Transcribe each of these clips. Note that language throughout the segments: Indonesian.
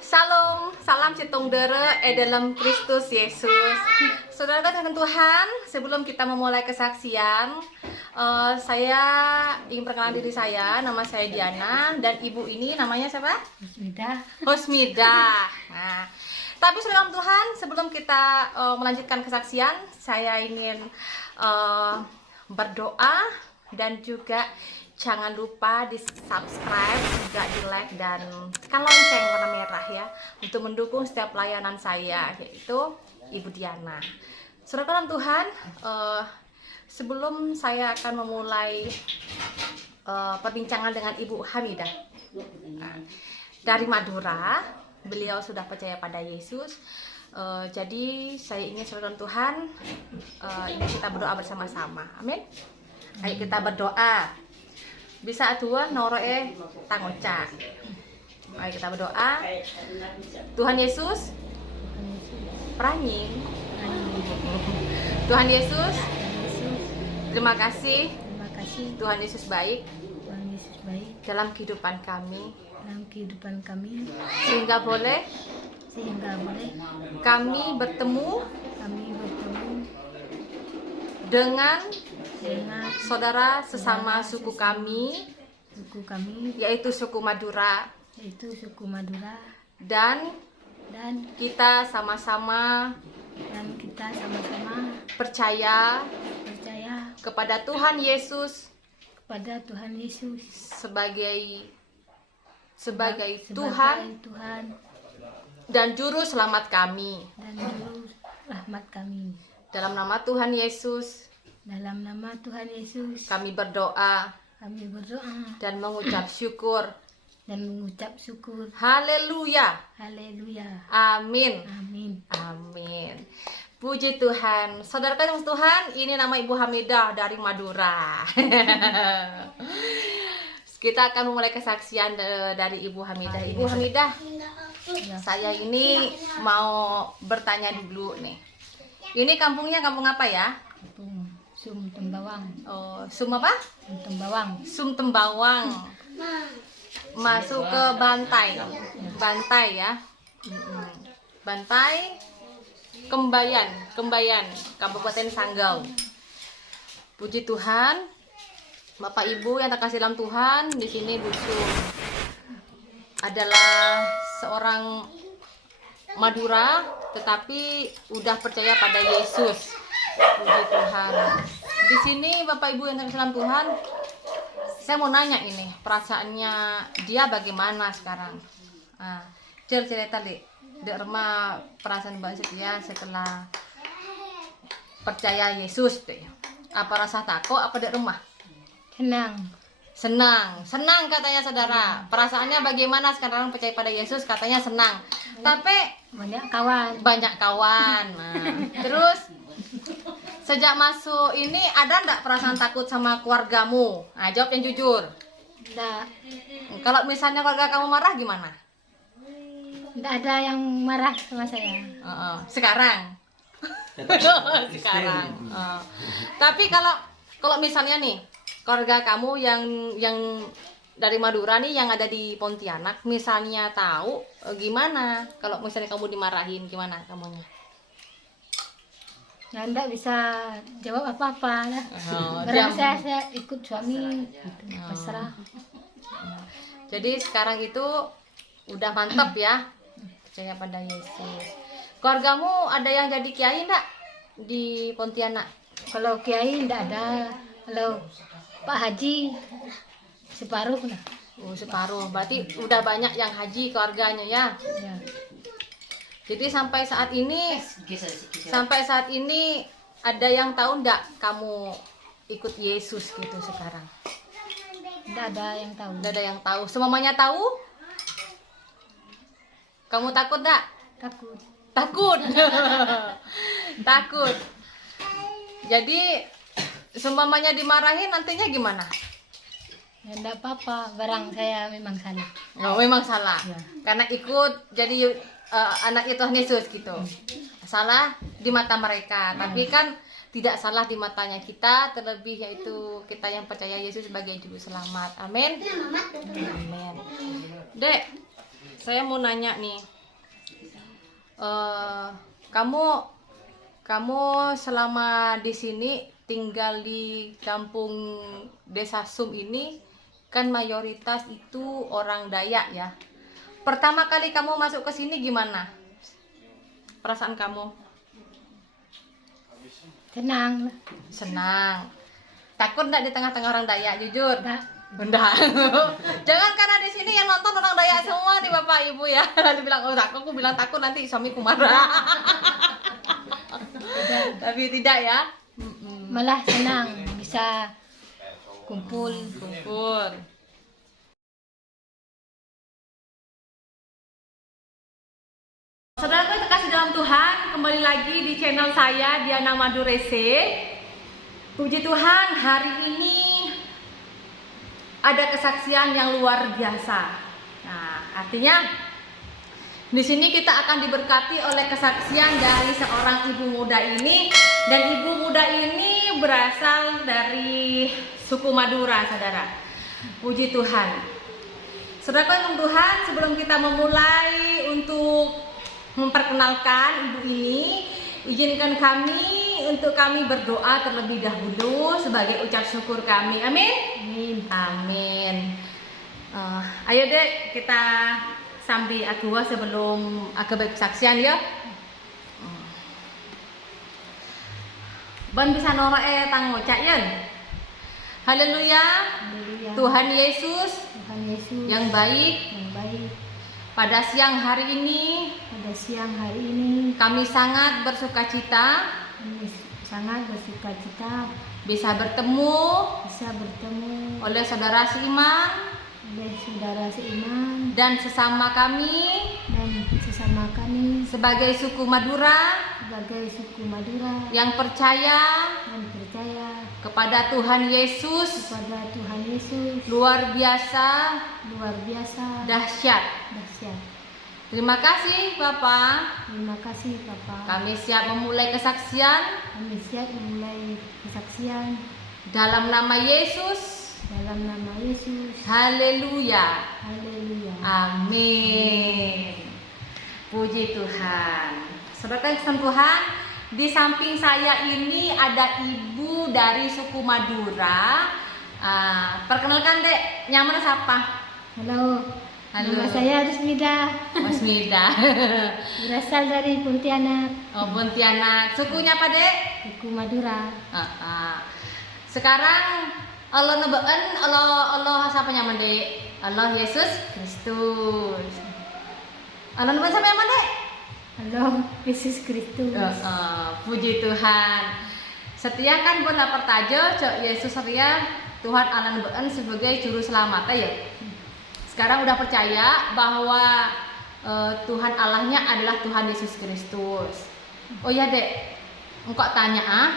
Salam, salam citung dere dalam Kristus Yesus. Saudara dan Tuhan, sebelum kita memulai kesaksian, saya ingin perkenalan diri saya. Nama saya Diana dan ibu ini namanya siapa? Hosmida. Nah, tapi saudara Tuhan, sebelum kita melanjutkan kesaksian, saya ingin berdoa dan juga jangan lupa di subscribe, juga di like dan tekan lonceng warna merah ya, untuk mendukung setiap pelayanan saya, yaitu Ibu Diana. Saudara Tuhan, sebelum saya akan memulai perbincangan dengan Ibu Hamidah dari Madura, beliau sudah percaya pada Yesus. Jadi saya ingin saudara Tuhan, ini kita berdoa bersama-sama. Amin. Ayo kita berdoa. Bisa dua noroe tangoca. Ayo kita berdoa. Tuhan Yesus pranying. Tuhan Yesus, terima kasih. Tuhan Yesus baik dalam kehidupan kami. Sehingga boleh kami bertemu dengan saudara sesama suku kami, yaitu suku Madura, dan kita sama-sama percaya kepada Tuhan Yesus sebagai Tuhan dan juru selamat kami. Dalam nama Tuhan Yesus, kami berdoa dan mengucap syukur. Haleluya. Amin. Puji Tuhan. Saudara Tuhan, ini nama Ibu Hamidah dari Madura. Kita akan memulai kesaksian dari Ibu Hamidah. Ibu Hamidah, saya ini mau bertanya dulu nih. Ini kampungnya kampung apa ya? Sum Tembawang. Oh, Sum apa? Tembawang. Sum Tembawang. Masuk ke Bantai. Bantai ya. Bantai Kembayan, Kabupaten Sanggau. Puji Tuhan. Bapak Ibu yang terkasih dalam Tuhan, di sini dusun adalah seorang Madura tetapi udah percaya pada Yesus. Puji Tuhan. Di sini Bapak Ibu yang terkasih dalam Tuhan, saya mau nanya ini, perasaannya dia bagaimana sekarang? Cerita deh, derma perasaan Mbak Setia setelah percaya Yesus deh. Apa rasa takut apa di rumah? Senang katanya saudara. Perasaannya bagaimana sekarang percaya pada Yesus? Katanya senang. Tapi Banyak kawan. Nah, terus sejak masuk ini ada enggak perasaan takut sama keluargamu? Nah, jawab yang jujur. Kalau misalnya keluarga kamu marah gimana? Tidak ada yang marah sama saya. Sekarang. Tapi kalau misalnya nih keluarga kamu yang dari Madura nih, yang ada di Pontianak, misalnya tahu, gimana kalau misalnya kamu dimarahin, gimana kamunya? Ya enggak bisa jawab apa-apa lah. Saya ikut suami gitu, pasrah. Jadi sekarang itu udah mantap ya, percaya pada Yesus. Keluargamu ada yang jadi kiai enggak di Pontianak? Kalau kiai enggak ada. Kalau Pak Haji separuh lah. Oh, separuh. Berarti udah banyak yang haji keluarganya ya. Ya. Jadi sampai saat ini ada yang tahu enggak kamu ikut Yesus gitu sekarang? Enggak ada yang tahu. Enggak ada yang tahu. Semuanya tahu? Kamu takut enggak? Takut. Takut. Jadi semuanya dimarahin nantinya gimana? Ya enggak apa-apa, barang saya memang salah. Oh, memang salah. Ya. Karena ikut jadi anaknya Tuhan Yesus gitu. Salah di mata mereka, tapi kan tidak salah di matanya kita, terlebih yaitu kita yang percaya Yesus sebagai juru selamat. Amin. Amin. Dek, saya mau nanya nih, kamu selama di sini tinggal di kampung Desa Sum ini kan mayoritas itu orang Dayak ya. Pertama kali kamu masuk ke sini gimana? Perasaan kamu? Tenang. Senang. Takut nggak di tengah-tengah orang Dayak, jujur? Enggak. Jangan karena di sini yang nonton orang Dayak semua nih Bapak Ibu ya. Nanti bilang oh takut, aku bilang takut nanti suamiku marah. Tapi tidak ya. Malah senang bisa kumpul. Saudaraku yang terkasih dalam Tuhan, kembali lagi di channel saya Diana Madurese. Puji Tuhan, hari ini ada kesaksian yang luar biasa. Nah, artinya di sini kita akan diberkati oleh kesaksian dari seorang ibu muda ini, dan ibu muda ini berasal dari suku Madura, saudara. Puji Tuhan. Saudara yang Tuhan, sebelum kita memulai untuk memperkenalkan ibu ini, izinkan kami untuk kami berdoa terlebih dahulu sebagai ucap syukur kami. Amin. Amin. Ayo dek, kita sambil aku sebelum aku berkesaksian ya. Ban bisa nora tang ngocak ya. Haleluya. Tuhan Yesus yang baik. Pada siang hari ini kami sangat bersuka cita bisa bertemu oleh saudara seiman dan sesama kami sebagai suku Madura yang percaya kepada Tuhan Yesus luar biasa dahsyat. Terima kasih Bapak. Kami siap memulai kesaksian. Dalam nama Yesus. Haleluya. Amin. Puji Tuhan. Saudara yang Tuhan, di samping saya ini ada ibu dari suku Madura. Perkenalkan dek, nyaman siapa? Halo. Nama saya Rusmida. Berasal dari Pontianak. Oh, Pontianak. Sukunya apa dek? Suku Madura. Sekarang Allah nebeen, Allah siapa nyaman dek? Allah Yesus Kristus. Allah nebeen siapa nyaman dek? Allah Yesus Kristus. Puji Tuhan. Setia kan pun lapar tajo, cok Yesus setia Tuhan Allah nebeen sebagai juru selamat ya. Sekarang udah percaya bahwa Tuhan Allahnya adalah Tuhan Yesus Kristus. Oh ya dek, engkau tanya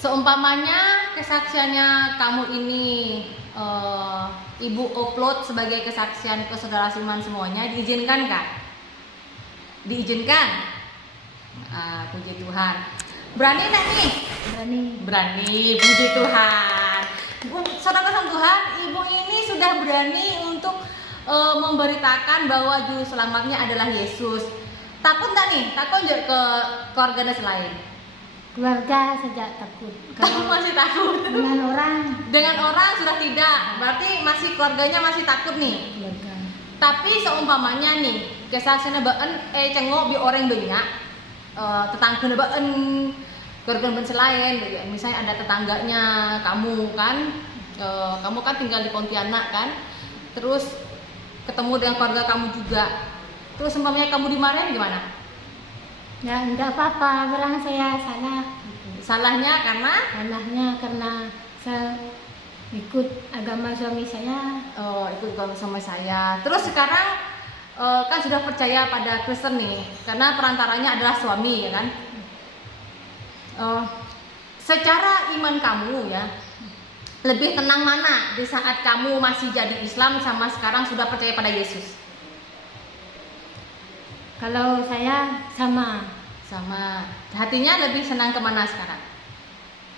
seumpamanya kesaksiannya kamu ini ibu upload sebagai kesaksian ke saudara Siman semuanya, diizinkan kan? Diizinkan? Puji Tuhan. Berani enggak nih? Berani, puji Tuhan. Saudara Tuhan, ibu ini sudah berani untuk memberitakan bahwa juru selamatnya adalah Yesus. Takut nggak nih? Takut nggak ke keluarga selain? Keluarga sejak takut. Kamu masih takut? Dengan orang sudah tidak. Berarti masih keluarganya masih takut nih. Keluarga. Tapi seumpamanya nih, kesaksiannya baen cengok bi orang banyak, tetangga baen keluarga selain, misalnya ada tetangganya kamu kan, kamu kan tinggal di Pontianak kan, terus ketemu dengan keluarga kamu juga, terus umpamanya kamu dimarahin gimana? Ya enggak apa-apa, barang saya salah. Salahnya karena saya ikut agama suami saya. Oh, ikut agama suami saya. Terus sekarang kan sudah percaya pada Kristen nih, karena perantaranya adalah suami ya kan? Secara iman kamu ya, lebih tenang mana di saat kamu masih jadi Islam sama sekarang sudah percaya pada Yesus? Kalau saya sama. Hatinya lebih senang kemana sekarang?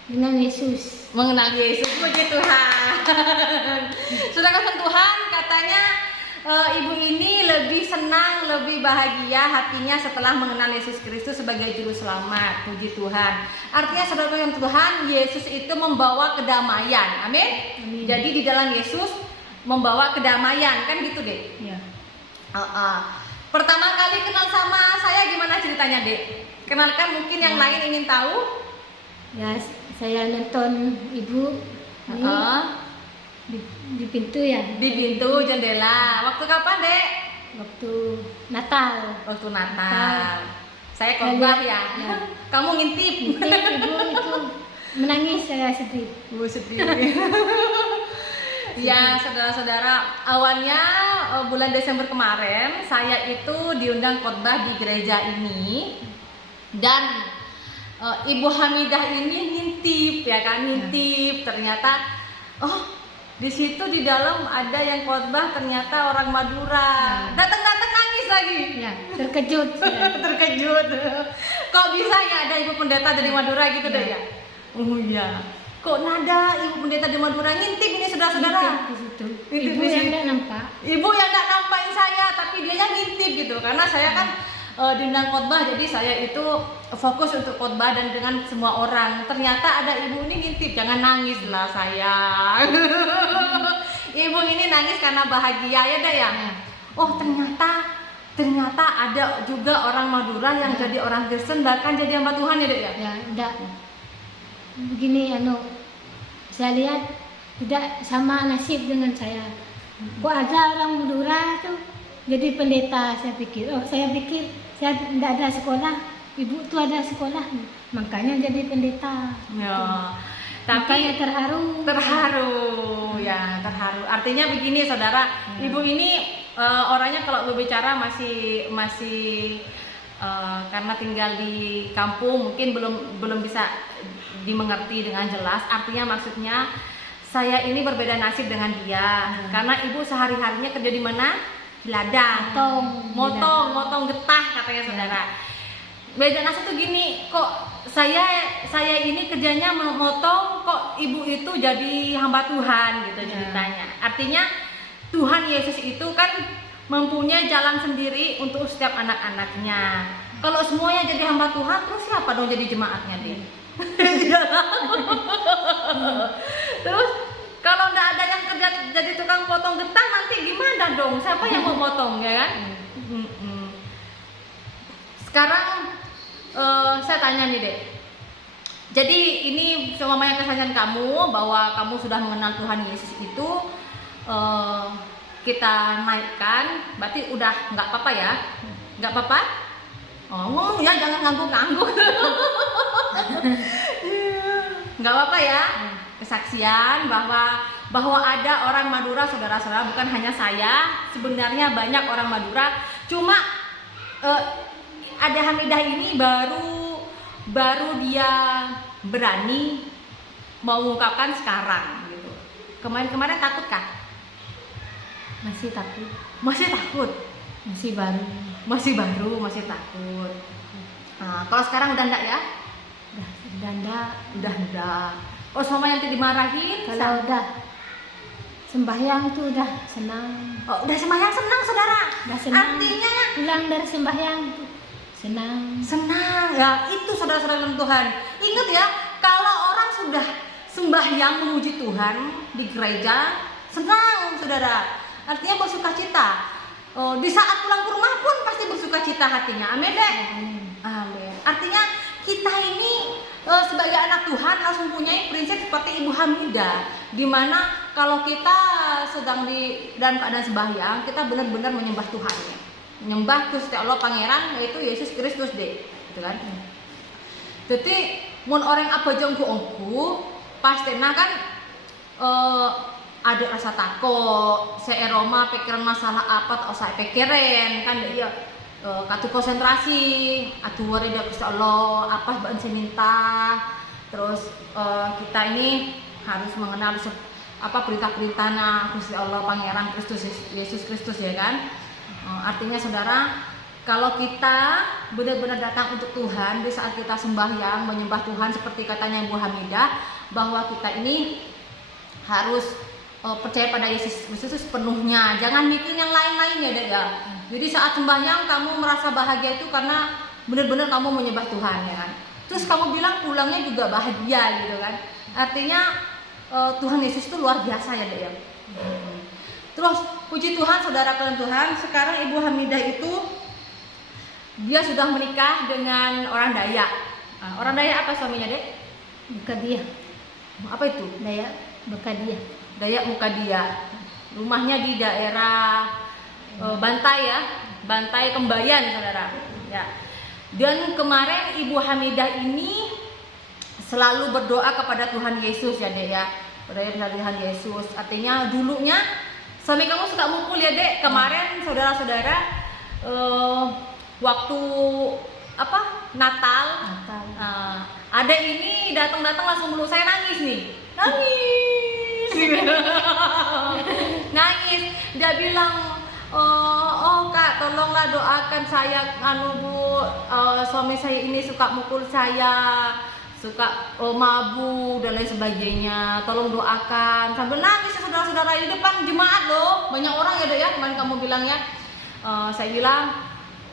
Dengan Yesus. Mengenal Yesus, puji Tuhan. Sudah kasih Tuhan, katanya ibu ini senang, lebih bahagia hatinya setelah mengenal Yesus Kristus sebagai juru selamat. Puji Tuhan. Artinya saudara yang Tuhan, Yesus itu membawa kedamaian. Amin. Jadi di dalam Yesus membawa kedamaian, kan gitu deh. Ya. Pertama kali kenal sama saya gimana ceritanya, Dek? Kenalkan, mungkin yang lain ingin tahu. Ya, saya nonton ibu ini di pintu ya. Di pintu jendela. Waktu kapan, Dek? Waktu Natal. Waktu Natal. Saya khotbah ya. Kamu ngintip. Ibu itu menangis, saya sedih. Sedih. Ya, saudara-saudara, awalnya bulan Desember kemarin saya itu diundang khotbah di gereja ini, dan Ibu Hamidah ini ngintip ya kan, ngintip. Ternyata di situ di dalam ada yang khotbah, ternyata orang Madura. Datang-datang nangis lagi. Ya, terkejut. Terkejut. Kok bisa ya ada ibu pendeta dari Madura gitu deh ya? Oh iya. Kok nada ibu pendeta di Madura ngintip ini saudara-saudara? Ibu yang tidak nampak. Ibu yang tidak nampakin saya, tapi dia yang ngintip gitu. Karena saya kan diundang khotbah, jadi saya itu fokus untuk khotbah dan dengan semua orang. Ternyata ada ibu ini ngintip, jangan nangis lah sayang. Ibu ini nangis karena bahagia ya dah ya. Oh ternyata ada juga orang Madura yang jadi orang Kristen, bahkan jadi hamba Tuhan ya dek ya. Ya, enggak. Begini saya lihat tidak sama nasib dengan saya. Kok ada orang Madura tuh jadi pendeta? Saya pikir saya tidak ada sekolah, ibu tuh ada sekolah, makanya jadi pendeta. Ya, Makanya tapi terharu ya, terharu. Artinya begini saudara, ibu ini orangnya kalau berbicara masih karena tinggal di kampung mungkin belum bisa dimengerti dengan jelas. Artinya maksudnya saya ini berbeda nasib dengan dia, karena ibu sehari-harinya kerja di mana? Di ladang, motong getah katanya saudara. Beda nasib tuh gini, kok saya ini kerjanya memotong, kok ibu itu jadi hamba Tuhan gitu ceritanya. Artinya Tuhan Yesus itu kan mempunyai jalan sendiri untuk setiap anak-anaknya. Kalau semuanya jadi hamba Tuhan, terus siapa dong jadi jemaatnya dia? Terus kalau nggak ada yang kerja jadi tukang potong getah, nanti gimana dong? Siapa yang mau potong ya kan? Sekarang saya tanya nih dek. Jadi ini semuanya kesaksian kamu bahwa kamu sudah mengenal Tuhan Yesus itu, kita naikkan, berarti udah nggak apa-apa ya? Nggak apa-apa? Ngomong ya, jangan ngangguk-ngangguk. Nggak apa-apa ya? Kesaksian bahwa ada orang Madura, saudara-saudara, bukan hanya saya, sebenarnya banyak orang Madura. Cuma ada Hamidah ini baru dia berani mau mengungkapkan sekarang gitu. Kemarin takut kah? masih takut, Masih takut. masih baru, Masih takut. Nah, kalau sekarang udah enggak ya? udah enggak. Udah. Oh, sama nanti dimarahin. Kalau udah sembahyang tuh udah senang. Oh, udah sembahyang senang saudara. Udah senang. Artinya pulang dari sembahyang tuh senang. Ya, itu saudara-saudara Tuhan. Ingat ya, kalau orang sudah sembahyang memuji Tuhan di gereja, senang saudara. Artinya bersukacita. Di saat pulang ke rumah pun pasti bersukacita hatinya. Amin deh. Amin. Artinya kita ini sebagai anak Tuhan harus mempunyai prinsip seperti Ibu Hamidah, dimana kalau kita sedang dalam keadaan sembahyang, kita benar-benar menyembah Tuhan ya. Menyembah Gusti Allah Pangeran, yaitu Yesus Kristus deh, gitu kan? Jadi mun orang apa jongku ongku pastinya kan ada rasa takut, saya Roma pikiran masalah apa atau saya pikirin kan dia katu konsentrasi, atuh warida Gusti Allah apa baan saya minta. Terus kita ini harus mengenal perintah-perintahnya Gusti Allah Pangeran Kristus Yesus Kristus ya kan. Artinya saudara, kalau kita benar-benar datang untuk Tuhan di saat kita sembahyang menyembah Tuhan seperti katanya Ibu Hamidah, bahwa kita ini harus percaya pada Yesus Kristus sepenuhnya, jangan mikir yang lain-lain ya dek ya. Jadi saat sembahyang kamu merasa bahagia itu karena benar-benar kamu menyembah Tuhan ya kan. Terus kamu bilang pulangnya juga bahagia gitu kan. Artinya Tuhan Yesus itu luar biasa ya Dek ya. Terus puji Tuhan saudara kalian Tuhan, sekarang Ibu Hamidah itu dia sudah menikah dengan orang Dayak. Orang Dayak apa suaminya Dek? Mukadia. Apa itu? Dayak Mukadia. Dayak Mukadia. Rumahnya di daerah Bantai ya, Bantai Kembayan saudara. Ya. Dan kemarin Ibu Hamidah ini selalu berdoa kepada Tuhan Yesus ya Dek ya. Berdoa kepada Tuhan Yesus. Artinya dulunya suami kamu suka mukul ya Dek. Kemarin saudara-saudara waktu apa Natal. Adek ini datang langsung meluk saya, nangis nih, nangis. Dia bilang, oh Kak, tolonglah doakan saya, Bu, suami saya ini suka mukul saya, suka mabuk dan lain sebagainya, tolong doakan. Sambil nangis saudara-saudara di depan jemaat loh, banyak orang ya Dek ya. Kemarin kamu bilang ya, saya bilang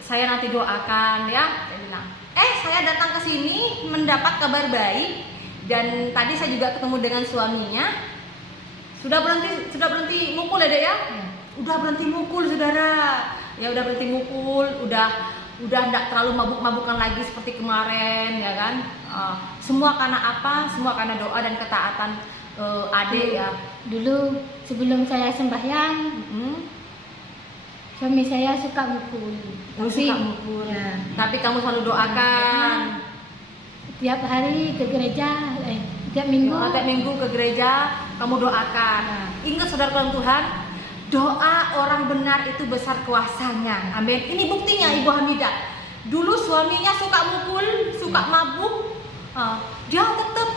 saya nanti doakan ya. Saya bilang, saya datang ke sini mendapat kabar baik, dan tadi saya juga ketemu dengan suaminya. Sudah berhenti mukul ya Dek ya? Udah berhenti mukul saudara. Ya udah berhenti mukul, udah enggak terlalu mabuk-mabukan lagi seperti kemarin ya kan. Semua karena apa? Semua karena doa dan ketaatan adek ya. Dulu sebelum saya sembahyang, suami saya suka mukul. Suka mukul. Ya. Tapi kamu selalu doakan. Tiap hari ke gereja, tiap minggu. Tiap minggu ke gereja kamu doakan. Ingat saudara Tuhan, doa orang benar itu besar kuasanya. Amin. Ini buktinya Ibu Hamidah. Dulu suaminya suka mukul, suka mabuk. Dia tetap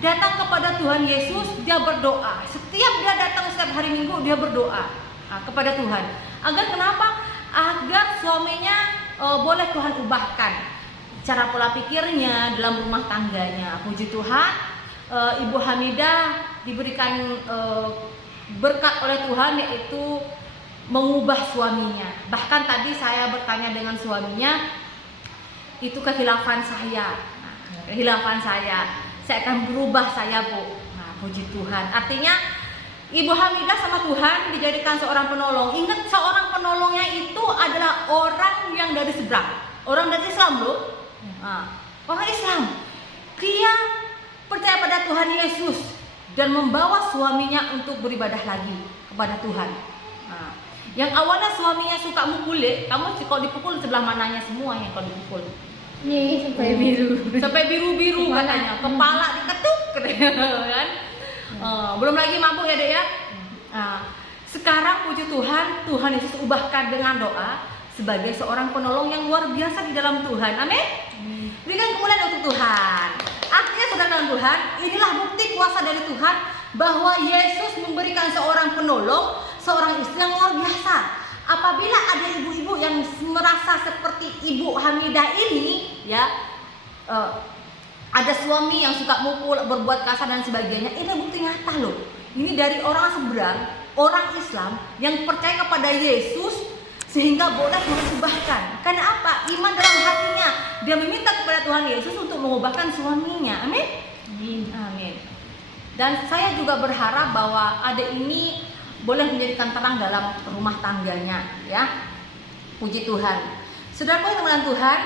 datang kepada Tuhan Yesus, dia berdoa. Setiap dia datang setiap hari Minggu dia berdoa kepada Tuhan. Agar kenapa? Agar suaminya boleh Tuhan ubahkan cara pola pikirnya dalam rumah tangganya. Puji Tuhan, Ibu Hamidah diberikan berkat oleh Tuhan, yaitu mengubah suaminya. Bahkan tadi saya bertanya dengan suaminya, itu kehilafan saya. Kehilafan saya akan berubah saya Bu. Puji Tuhan. Artinya Ibu Hamidah sama Tuhan dijadikan seorang penolong. Ingat, seorang penolongnya itu adalah orang yang dari seberang, orang dari Islam loh. Orang Islam. Dia percaya pada Tuhan Yesus dan membawa suaminya untuk beribadah lagi kepada Tuhan. Yang awalnya suaminya suka mukul, kamu kalau dipukul sebelah mananya semua yang kalau dipukul? Nih sampai biru. Sampai biru-biru katanya. Kepala diketuk kan? Belum lagi mabuk ya Dek ya. Sekarang puji Tuhan, Tuhan Yesus ubahkan dengan doa sebagai seorang penolong yang luar biasa di dalam Tuhan. Amin. Berikan kemuliaan untuk Tuhan. Artinya saudara Tuhan, inilah bukti kuasa dari Tuhan bahwa Yesus memberikan seorang penolong, seorang istri yang luar biasa. Apabila ada ibu-ibu yang merasa seperti Ibu Hamidah ini, ya, ada suami yang suka mukul, berbuat kasar dan sebagainya, ini bukti nyata loh. Ini dari orang seberang, orang Islam yang percaya kepada Yesus sehingga boleh mengubahkan. Karena apa? Iman dalam hatinya. Dia meminta kepada Tuhan Yesus untuk mengubahkan suaminya. Amin. Amin. Dan saya juga berharap bahwa adik ini boleh menjadikan terang dalam rumah tangganya, ya. Puji Tuhan. Saudaraku yang teman Tuhan,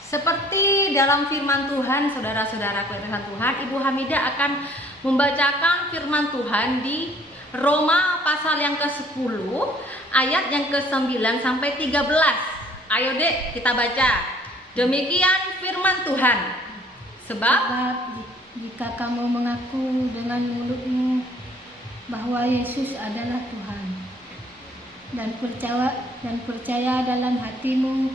seperti dalam firman Tuhan, saudara-saudaraku yang teman Tuhan, Ibu Hamidah akan membacakan firman Tuhan di Roma pasal yang ke-10 ayat yang ke-9 sampai 13. Ayo Dek, kita baca. Demikian firman Tuhan. Sebab jika kamu mengaku dengan mulutmu bahwa Yesus adalah Tuhan dan percaya dalam hatimu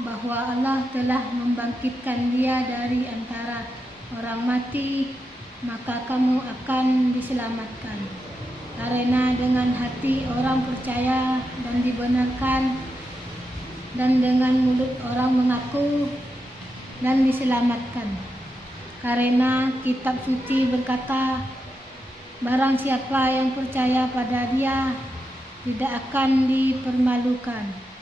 bahwa Allah telah membangkitkan Dia dari antara orang mati, maka kamu akan diselamatkan. Karena dengan hati orang percaya dan dibenarkan, dan dengan mulut orang mengaku dan diselamatkan. Karena kitab suci berkata barang siapa yang percaya pada Dia tidak akan dipermalukan.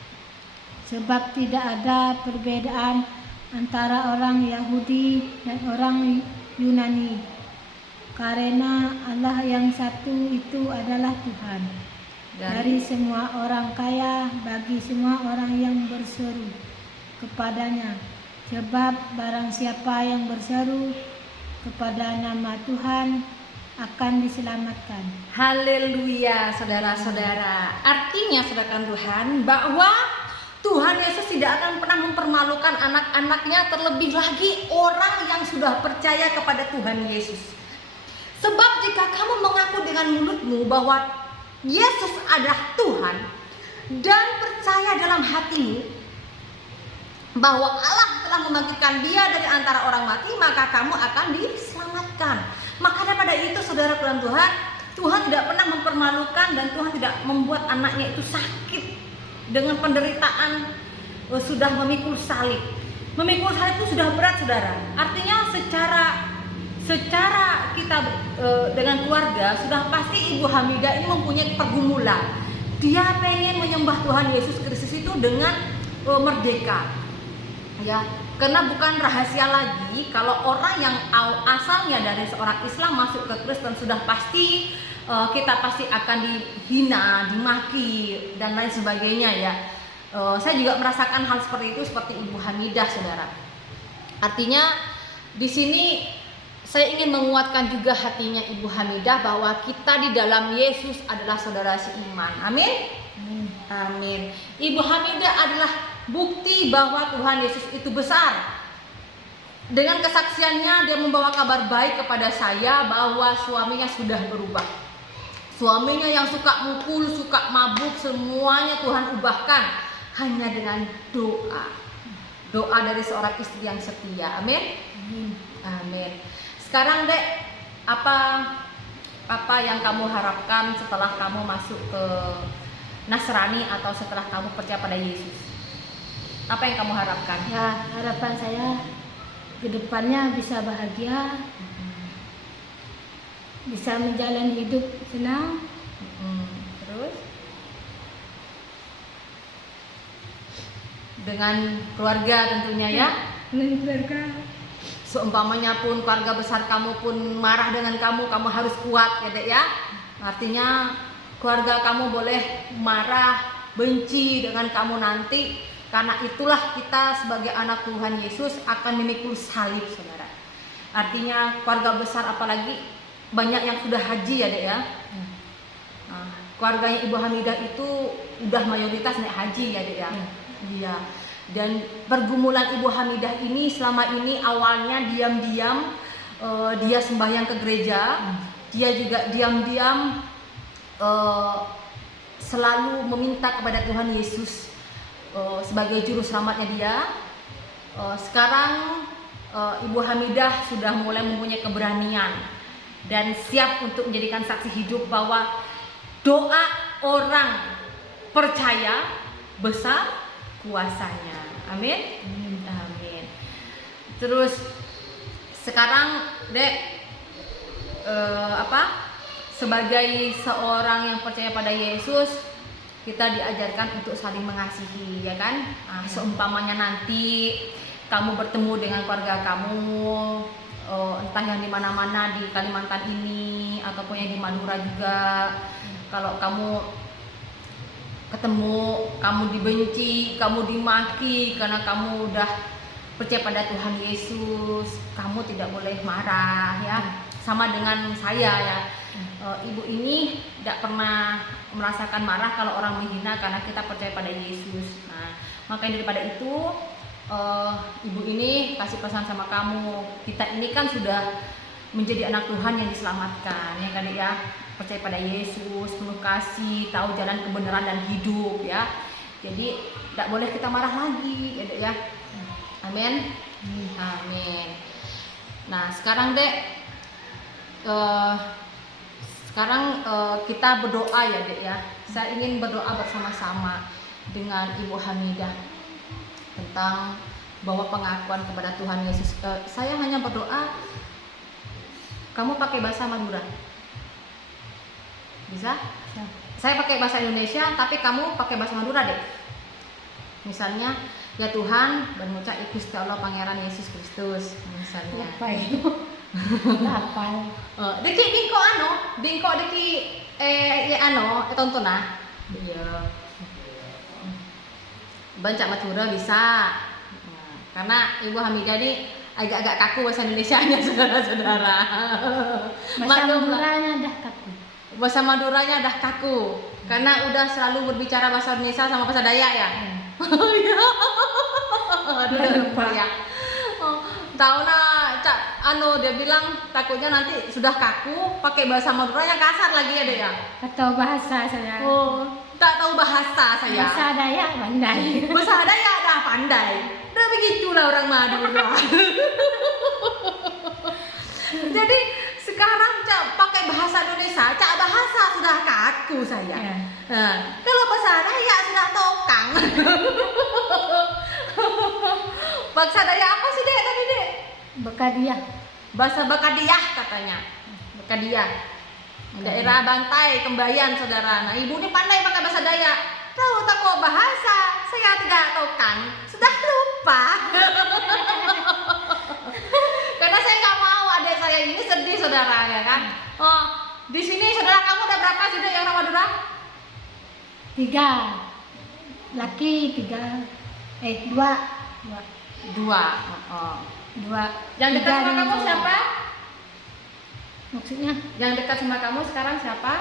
Sebab tidak ada perbedaan antara orang Yahudi dan orang Yunani, karena Allah yang satu itu adalah Tuhan dari semua orang kaya bagi semua orang yang berseru kepadanya. Sebab barang siapa yang berseru kepada nama Tuhan akan diselamatkan. Haleluya, saudara-saudara. Artinya, saudara Tuhan, bahwa Tuhan Yesus tidak akan pernah mempermalukan anak-anaknya, terlebih lagi orang yang sudah percaya kepada Tuhan Yesus. Sebab jika kamu mengaku dengan mulutmu bahwa Yesus adalah Tuhan dan percaya dalam hatimu bahwa Allah telah membangkitkan Dia dari antara orang mati, maka kamu akan diselamatkan. Maka daripada itu, saudara Tuhan, Tuhan tidak pernah mempermalukan dan Tuhan tidak membuat anaknya itu sakit dengan penderitaan sudah memikul salib. Memikul salib itu sudah berat, saudara. Artinya secara kita dengan keluarga sudah pasti Ibu Hamidah ini mempunyai pergumulan. Dia pengen menyembah Tuhan Yesus Kristus itu dengan merdeka, ya. Karena bukan rahasia lagi kalau orang yang asalnya dari seorang Islam masuk ke Kristen sudah pasti kita pasti akan dihina, dimaki dan lain sebagainya, ya. Saya juga merasakan hal seperti itu seperti Ibu Hamidah, saudara. Artinya di sini saya ingin menguatkan juga hatinya Ibu Hamidah bahwa kita di dalam Yesus adalah saudara seiman. Amin. Amin. Ibu Hamidah adalah bukti bahwa Tuhan Yesus itu besar. Dengan kesaksiannya dia membawa kabar baik kepada saya bahwa suaminya sudah berubah. Suaminya yang suka mukul, suka mabuk, semuanya Tuhan ubahkan hanya dengan doa. Doa dari seorang istri yang setia. Amin. Amin. Sekarang, Dek, apa yang kamu harapkan setelah kamu masuk ke Nasrani atau setelah kamu percaya pada Yesus? Apa yang kamu harapkan? Ya, harapan saya ke depannya bisa bahagia, bisa menjalani hidup senang. Terus dengan keluarga tentunya, ya. Dengan keluarga. Seumpamanya pun keluarga besar kamu pun marah dengan kamu harus kuat, ya, Dek, ya. Artinya keluarga kamu boleh marah, benci dengan kamu nanti, karena itulah kita sebagai anak Tuhan Yesus akan memikul salib, saudara. Artinya keluarga besar, apalagi banyak yang sudah haji, ya, Dek, ya. Nah, keluarganya Ibu Hamidah itu udah mayoritas naik haji, ya, Dek, ya. Iya. Dan pergumulan Ibu Hamidah ini selama ini awalnya diam-diam dia sembahyang ke gereja, dia juga diam-diam selalu meminta kepada Tuhan Yesus sebagai juru selamatnya dia. Sekarang Ibu Hamidah sudah mulai mempunyai keberanian dan siap untuk menjadikan saksi hidup bahwa doa orang percaya besar kuasanya. Amin. Amin. Terus sekarang, Dek, sebagai seorang yang percaya pada Yesus, kita diajarkan untuk saling mengasihi, ya kan? Seumpamanya nanti kamu bertemu dengan keluarga kamu, entah yang di mana-mana di Kalimantan ini ataupun yang di Madura juga, kalau kamu ketemu, kamu dibenci, kamu dimaki karena kamu udah percaya pada Tuhan Yesus, kamu tidak boleh marah, ya. Sama dengan saya, ya. Ibu ini tidak pernah merasakan marah kalau orang menghina karena kita percaya pada Yesus. Nah, makanya daripada itu ibu ini kasih pesan sama kamu, kita ini kan sudah menjadi anak Tuhan yang diselamatkan, ya kan, ya. Percaya pada Yesus, penuh kasih, tahu jalan kebenaran dan hidup, ya. Jadi tidak boleh kita marah lagi, ya, Dek, ya. Amin. Amin. Nah, sekarang, Dek, kita berdoa, ya, Dek, ya. Saya ingin berdoa bersama-sama dengan Ibu Hamidah tentang bahwa pengakuan kepada Tuhan Yesus. Saya hanya berdoa, kamu pakai bahasa Madura. Bisa? Bisa. Saya pakai bahasa Indonesia, tapi kamu pakai bahasa Madura deh. Misalnya, ya Tuhan, mengucap Gusti Allah Pangeran Yesus Kristus, misalnya. Apa itu? Apa? Deki bingko deki tonton nah. Iya. Baca Madura bisa. Nah, karena Ibu Hamidah ini agak-agak kaku bahasa Indonesianya saudara-saudara. Bahasa Maklum lah. Maduranya dah kaku. Bahasa Maduranya dah kaku karena udah selalu berbicara bahasa Indonesia sama bahasa Dayak ya. Iya. Aduh, lupa ya. Tahu nah, dia bilang takutnya nanti sudah kaku pakai bahasa Maduranya kasar lagi ya deh ya. Atau bahasa saya. Oh, tak tahu bahasa saya. Bahasa Dayak pandai. Bahasa Dayak dah pandai. Udah begitulah orang Madura. Jadi sekarang pakai bahasa Indonesia, bahasa sudah kaku saya. Ya. Nah, kalau bahasa Dayak sudah tokang. Bahasa Dayak apa sih dek tadi dek? Bekadiah. Bahasa Bekadiah katanya. Bekadiah. Daerah Bantai, Kembayan saudara. Nah ibu ini pandai pakai bahasa Dayak. Tahu tak kok bahasa? Saya tidak tokang. Sudah lupa. Karena saya nggak mau adik saya ini sedih saudara ya kan. Oh, di sini saudara kamu ada berapa sih dek yang orang Madura? 3 laki, 2. 2. Oh. 2. Yang dekat sama kamu siapa? Maksudnya Yang dekat sama kamu sekarang siapa?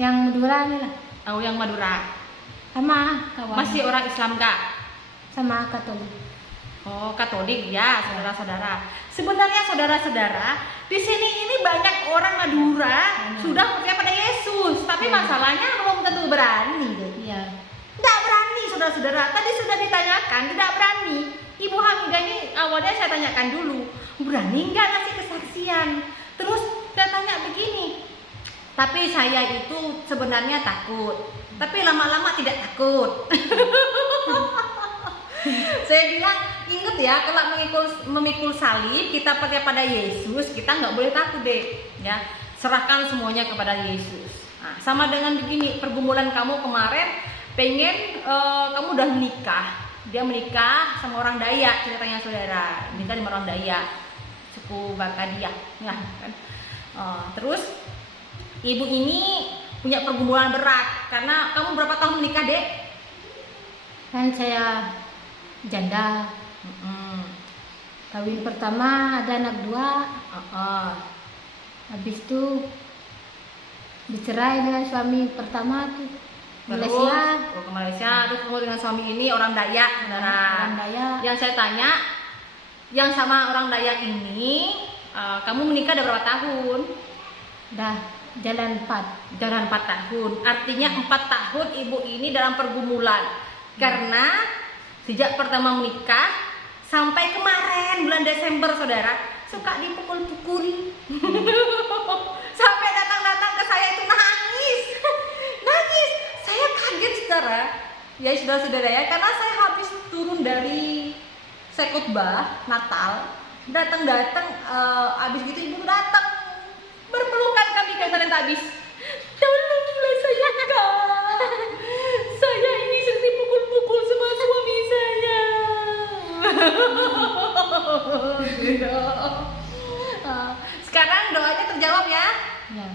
yang Madura nih lah. Oh, yang Madura. Sama kawan. Masih orang Islam kak? Sama Katolik. Oh, Katolik ya, saudara-saudara. Sebenarnya saudara-saudara, di sini ini banyak orang Madura sudah percaya pada Yesus, tapi masalahnya belum tentu berani deh. Iya. Tidak berani saudara-saudara. Tadi sudah ditanyakan, tidak berani. Ibu Hamidah ini awalnya saya tanyakan dulu, berani nggak ngasih kesaksian? Terus saya tanya begini, tapi saya itu sebenarnya takut, tapi lama-lama tidak takut. Saya bilang, ingat ya, kalau memikul salib kita percaya pada Yesus, kita nggak boleh takut deh, ya. Serahkan semuanya kepada Yesus. Nah, sama dengan begini, pergumulan kamu kemarin, pengen kamu udah menikah, dia menikah sama orang Dayak, ceritanya saudara, menikah sama orang Dayak, suku Bakadiah, ya kan. Terus ibu ini punya pergumulan berat, karena kamu berapa tahun menikah dek? Kan saya janda. Kawin pertama ada anak 2. Habis itu dicerai dengan suami pertama tuh. Malaysia. Ke Malaysia, terus kamu dengan suami ini orang Dayak, saudara. Orang Dayak. Yang saya tanya, yang sama orang Dayak ini, kamu menikah udah berapa tahun? Dah jalan 4. Jalan 4 tahun. Artinya 4 tahun ibu ini dalam pergumulan. Karena sejak pertama menikah sampai kemarin bulan Desember saudara suka dipukul-pukul. Sampai datang-datang ke saya itu nangis. Nangis. Saya kaget saudara. Ya saudara-saudara ya, karena saya habis turun dari khotbah Natal, datang-datang habis gitu ibu datang berpelukan kami kayak tadi habis. Tolonglah saya kak. Saya ini sering dipukul-pukul sama suami saya. Sekarang doanya terjawab ya. Ya.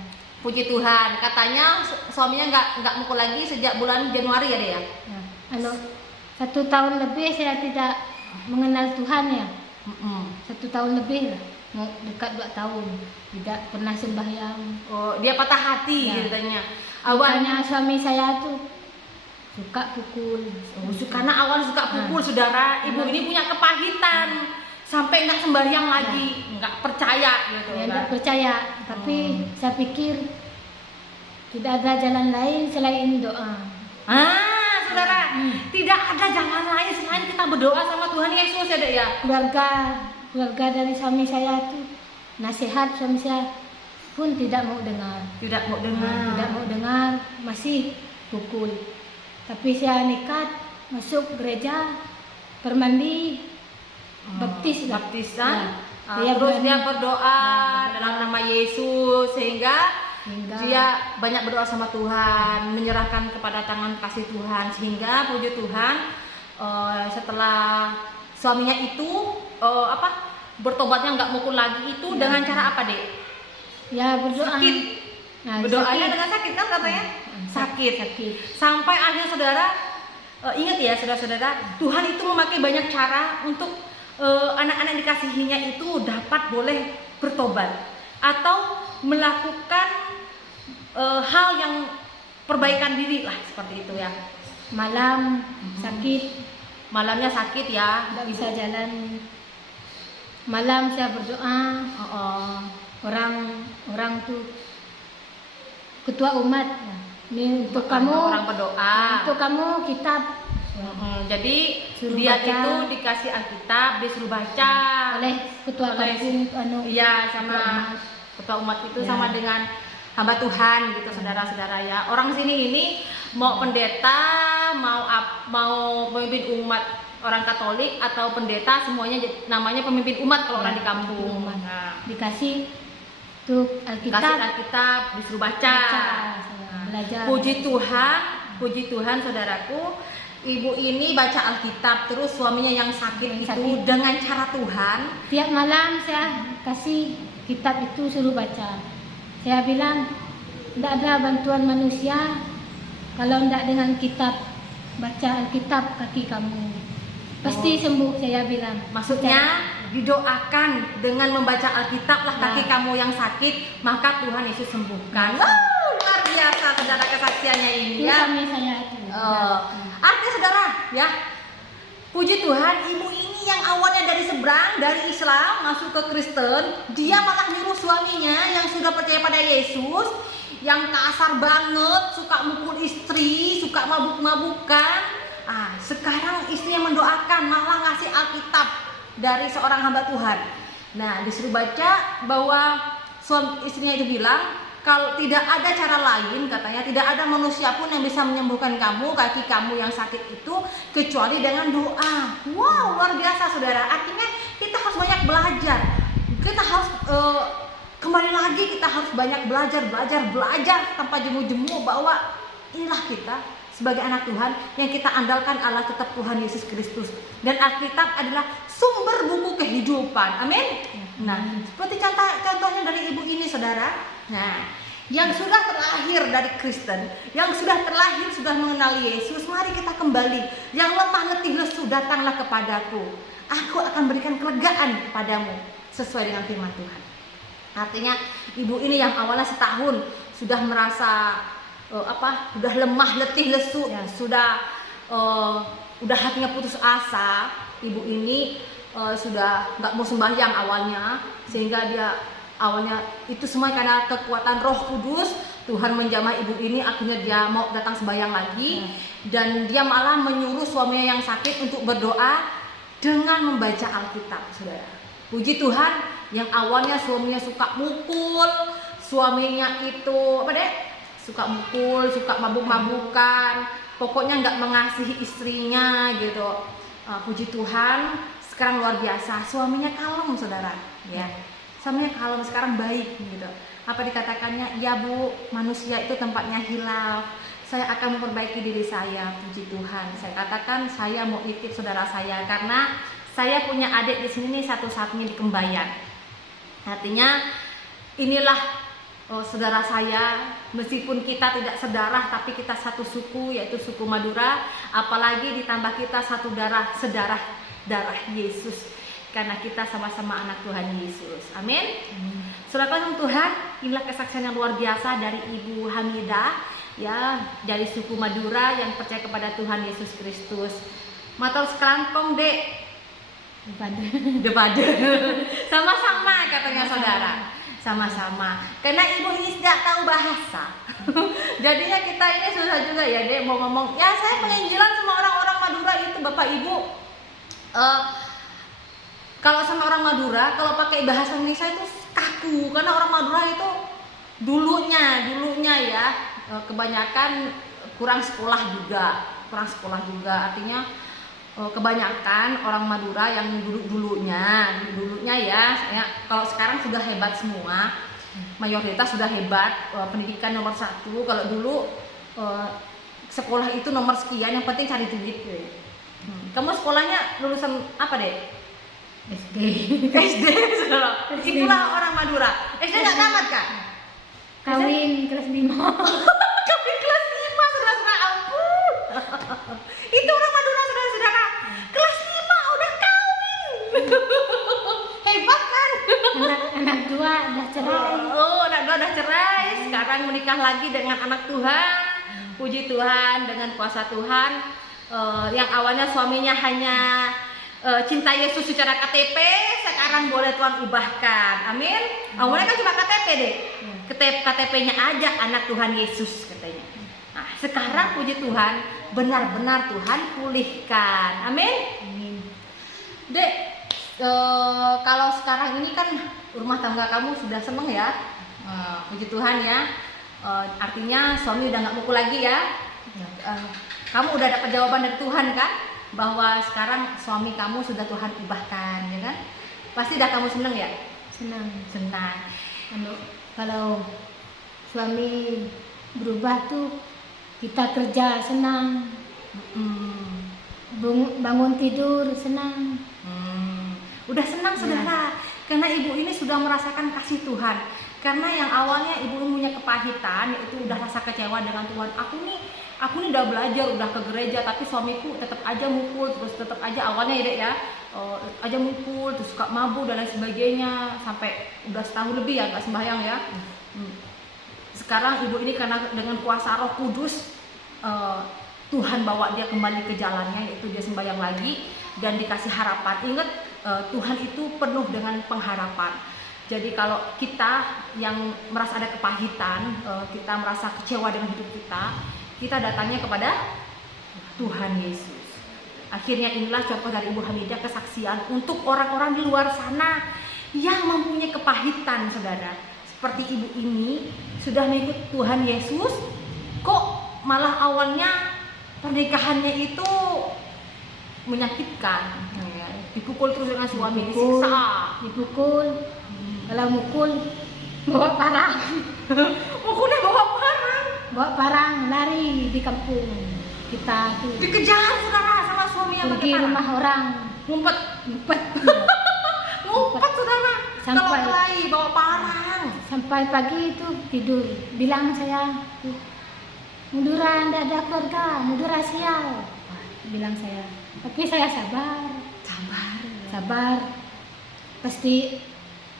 Puji Tuhan. Katanya suaminya nggak mukul lagi sejak bulan Januari ya deh ya. Ya. 1 tahun lebih saya tidak mengenal Tuhan ya. 1 tahun lebih lah. Dekat 2 tahun tidak pernah sembahyang. Oh, dia patah hati Ya. ceritanya. Awalnya suami saya tuh suka pukul. Karena awal suka pukul saudara, ibu ini punya kepahitan sampai nggak sembahyang lagi, nggak percaya gitu. Ya, kan. nggak percaya, tapi saya pikir tidak ada jalan lain selain doa. Saudara, tidak ada jalan lain selain kita berdoa sama Tuhan Yesus ya dek ya. Keluarga dari suami saya tuh nasihat suami saya pun tidak mau dengar. Tidak mau dengar. Tidak mau dengar, masih pukul. Tapi saya nekat masuk gereja, bermandi, baptis. Baptisan. Ya. Terus dia berdoa dalam nama Yesus sehingga Sehingga dia banyak berdoa sama Tuhan, menyerahkan kepada tangan kasih Tuhan, sehingga puji Tuhan setelah suaminya itu bertobatnya nggak mukul lagi itu dengan cara apa, Dek? ya berdoa. Sakit. Nah, Berdoanya sakit. dengan sakit kan katanya? Sakit. Sakit. Sampai akhirnya saudara ingat ya saudara-saudara, Tuhan itu memakai banyak cara untuk anak-anak dikasihinya itu dapat boleh bertobat atau melakukan hal yang perbaikan diri lah seperti itu ya. Malam sakit, Malamnya sakit ya. tidak bisa jalan. Malam saya berdoa. Orang tuh ketua umat. Ini untuk kamu. Orang berdoa. Untuk kamu kitab. Jadi Suruh dia baca. itu dikasih Alkitab, disuruh baca Oleh ketua kampung iya sama ketua umat itu Ya. sama dengan hamba Tuhan gitu saudara-saudara ya. Orang sini ini mau pendeta, mau pemimpin umat orang Katolik atau pendeta, semuanya namanya pemimpin umat kalau orang di kampung. umat. Nah, Dikasih untuk dikasih Alkitab. Alkitab, disuruh baca. Belajar. Puji Tuhan saudaraku, ibu ini baca Alkitab terus suaminya yang sakit Yang itu sakit. dengan cara Tuhan. Tiap malam saya kasih kitab itu suruh baca. Saya bilang tidak ada bantuan manusia kalau tidak dengan kitab. Baca Alkitab kaki kamu pasti sembuh, saya bilang. Maksudnya didoakan dengan membaca Alkitab lah kaki Nah. kamu yang sakit, maka Tuhan Yesus sembuhkan. Nah. Wow, luar biasa saudara kesaksiannya ini Itu ya. suami saya itu. Artinya saudara ya, puji Tuhan, ibu ini yang awalnya dari seberang, dari Islam masuk ke Kristen, dia malah nyuruh suaminya yang sudah percaya pada Yesus, yang kasar banget, suka mukul istri, suka mabuk-mabukan. Sekarang istrinya mendoakan, malah ngasih Alkitab dari seorang hamba Tuhan. Nah, disuruh baca bahwa suami istrinya itu bilang, kalau tidak ada cara lain, katanya tidak ada manusia pun yang bisa menyembuhkan kamu, kaki kamu yang sakit itu, kecuali dengan doa. Wow, luar biasa saudara. Artinya kita harus banyak belajar. Kita harus kembali lagi, kita harus banyak belajar tanpa jemu-jemu bahwa inilah kita sebagai anak Tuhan yang kita andalkan Allah tetap Tuhan Yesus Kristus. Dan Alkitab adalah sumber buku kehidupan. Amin. Nah, seperti contohnya dari ibu ini saudara. Nah, yang sudah terlahir dari Kristen, yang sudah terlahir sudah mengenal Yesus, mari kita kembali. Yang lemah letih lesu datanglah kepadaku. Aku akan berikan kelegaan kepadamu sesuai dengan firman Tuhan. Artinya ibu ini yang awalnya setahun sudah merasa sudah lemah letih lesu, Ya. sudah hatinya putus asa. Ibu ini sudah nggak mau sembahyang awalnya, sehingga dia awalnya itu semua karena kekuatan Roh Kudus Tuhan menjamah ibu ini, akhirnya dia mau datang sembahyang lagi. Dan dia malah menyuruh suaminya yang sakit untuk berdoa dengan membaca Alkitab, saudara. Puji Tuhan, yang awalnya suaminya suka mukul, suaminya itu suka mukul, suka mabuk-mabukan, pokoknya nggak mengasihi istrinya gitu. Puji Tuhan, sekarang luar biasa, suaminya kalem saudara, ya. Suaminya kalem, sekarang baik gitu. Apa dikatakannya? Ya Bu, manusia itu tempatnya hilaf. Saya akan memperbaiki diri saya, puji Tuhan. Saya katakan saya mau nitip saudara saya karena saya punya adik di sini nih, satu-satunya di Kembayan. Artinya inilah saudara saya, meskipun kita tidak sedarah tapi kita satu suku, yaitu suku Madura, apalagi ditambah kita satu sedarah Yesus, karena kita sama-sama anak Tuhan Yesus. Amin. Saudara Tuhan, inilah kesaksian yang luar biasa dari Ibu Hamidah ya, dari suku Madura yang percaya kepada Tuhan Yesus Kristus. Matur sekelangkong Dek, depada sama-sama katanya saudara. Sama-sama, karena ibu ini tidak tahu bahasa. Jadinya kita ini susah juga ya Dek mau ngomong. Ya saya penginjilan sama orang-orang Madura itu Bapak Ibu. Kalau sama orang Madura, kalau pakai bahasa Indonesia itu kaku, karena orang Madura itu dulunya ya kebanyakan kurang sekolah juga. Artinya kebanyakan orang Madura yang dulunya ya, kalau sekarang sudah hebat semua. mayoritas sudah hebat, pendidikan nomor 1. Kalau dulu sekolah itu nomor sekian, yang penting cari duit. Kamu sekolahnya lulusan apa deh? SD. SD. Itulah orang Madura. SD nggak tamat kak? Kawin kelas 5. Kawin kelas 5, saudara-saudara, ampun. Itu orang Madura, saudara-saudara. Kelas 5 udah kawin. Hebat kan? Anak 2 udah cerai. Oh, anak 2 udah cerai. Sekarang menikah lagi dengan anak Tuhan. Puji Tuhan, dengan kuasa Tuhan. Yang awalnya suaminya hanya cinta Yesus secara KTP, sekarang boleh Tuhan ubahkan. Amin. Awalnya kan cuma KTP deh. KTP-nya aja anak Tuhan Yesus katanya. Nah, sekarang puji Tuhan, benar-benar Tuhan pulihkan. Amin. Dek, kalau sekarang ini kan rumah tangga kamu sudah seneng ya. Puji Tuhan ya. Artinya suami udah nggak mukul lagi ya. Kamu udah dapat jawaban dari Tuhan kan, bahwa sekarang suami kamu sudah Tuhan ubahkan, ya kan? Pasti dah kamu seneng ya? Senang. Kalau Kalau suami berubah tuh kita kerja senang, bangun tidur senang. Udah senang saudara, karena ibu ini sudah merasakan kasih Tuhan. Karena yang awalnya ibu punya kepahitan, yaitu udah rasa kecewa dengan Tuhan. Aku nih udah belajar, udah ke gereja, tapi suamiku tetap aja mukul, terus tetap aja awalnya ya dek ya, aja mukul, terus suka mabuk dan lain sebagainya, sampai udah setahun lebih ya nggak sembahyang ya. Sekarang ibu ini karena dengan kuasa Roh Kudus, Tuhan bawa dia kembali ke jalannya, yaitu dia sembahyang lagi dan dikasih harapan. Ingat, Tuhan itu penuh dengan pengharapan. Jadi kalau kita yang merasa ada kepahitan, kita merasa kecewa dengan hidup kita datangnya kepada Tuhan Yesus. Akhirnya inilah contoh dari Ibu Hamidah, kesaksian untuk orang-orang di luar sana yang mempunyai kepahitan, saudara. Seperti ibu ini sudah mengikut Tuhan Yesus, kok malah awalnya pernikahannya itu menyakitkan, dipukul terus dengan suami, disiksa, dipukul. Kalau mukul bawa parang. Mukulnya bawa parang, lari di kampung kita tuh. Dikejar saudara sama suami yang pergi rumah orang, ngumpet saudara, sampai kelahi bawa parang. Sampai pagi itu tidur, bilang saya, Madura ndak ada keluarga, Madura sial, bilang saya. Tapi saya sabar. Pasti